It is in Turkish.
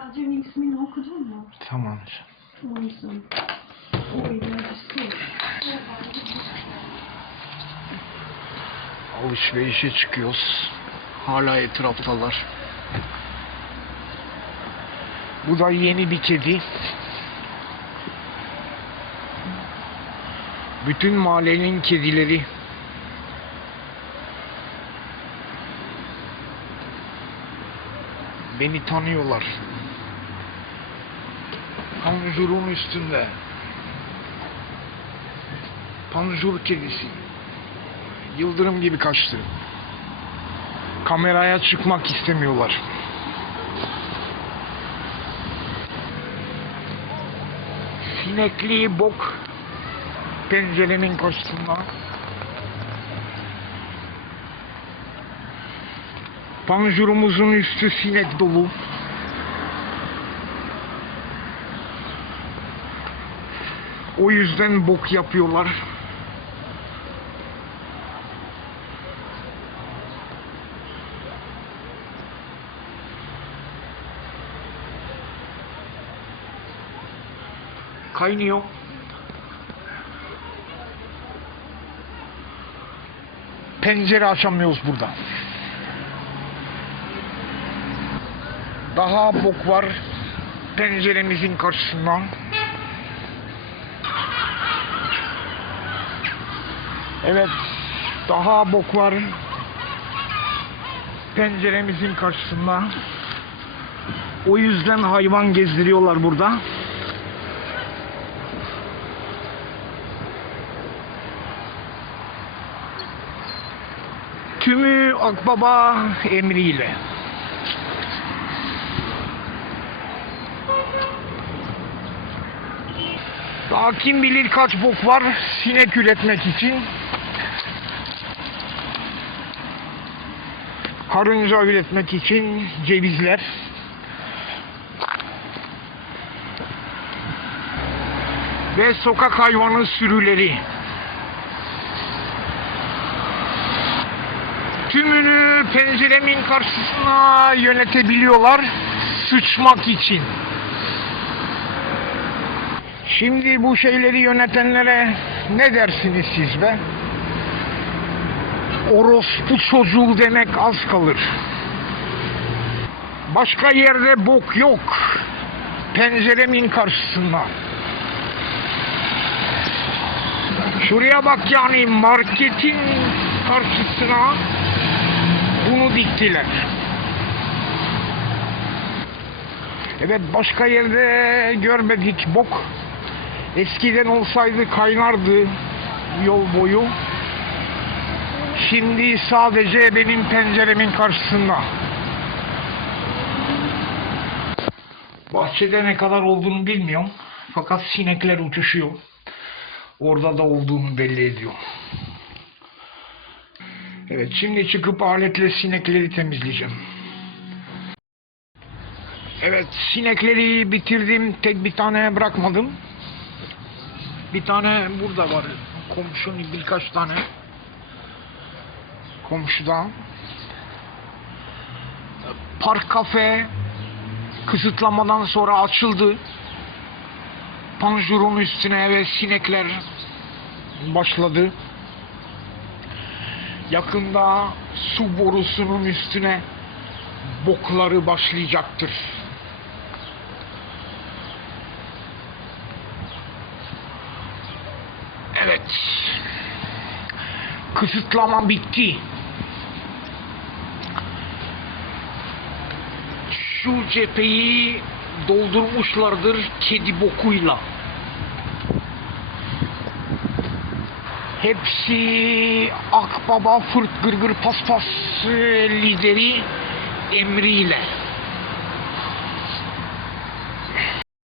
Tacir'in ismini okudun mu? Tamam. O yüzden. O ilerisi. Alışverişe çıkıyoruz. Hala etraftalar. Bu da yeni bir kedi. Bütün mahallenin kedileri. Beni tanıyorlar. Panjurun üstünde. Panjur kedisi. Yıldırım gibi kaçtı. Kameraya çıkmak istemiyorlar. Sinekli bok penceremin karşısında. Panjurumuzun üstü sinek dolu. O yüzden bok yapıyorlar. Kaynıyor. Pencere açamıyoruz burada. Daha bok var penceremizin karşısında. Evet, daha bok var penceremizin karşısında. O yüzden hayvan gezdiriyorlar burada. Tümü Akbaba emriyle. Daha kim bilir kaç bok var sinek üretmek için. Karınca üretmek için cevizler. Ve sokak hayvanı sürüleri. Tümünü penceremin karşısına yönetebiliyorlar sıçmak için. Şimdi bu şeyleri yönetenlere ne dersiniz siz be? Orospu çocuğu demek az kalır. Başka yerde bok yok. Penceremin karşısında. Şuraya bak yani marketin karşısına bunu diktiler. Evet başka yerde görmedik bok. Eskiden olsaydı kaynardı yol boyu. Şimdi sadece benim penceremin karşısında. Bahçede ne kadar olduğunu bilmiyorum. Fakat sinekler uçuşuyor. Orada da olduğunu belli ediyor. Evet şimdi çıkıp aletle sinekleri temizleyeceğim. Evet sinekleri bitirdim. Tek bir tane bırakmadım. Bir tane burada var. Komşunun birkaç tane. Komşuda. Park kafe kısıtlamadan sonra açıldı. Panjurun üstüne ve sinekler başladı. Yakında su borusunun üstüne bokları başlayacaktır. Evet. Kısıtlama bitti. Şu cepheyi doldurmuşlardır kedi bokuyla. Hepsi Akbaba Fırt Gırgır Paspas lideri emriyle.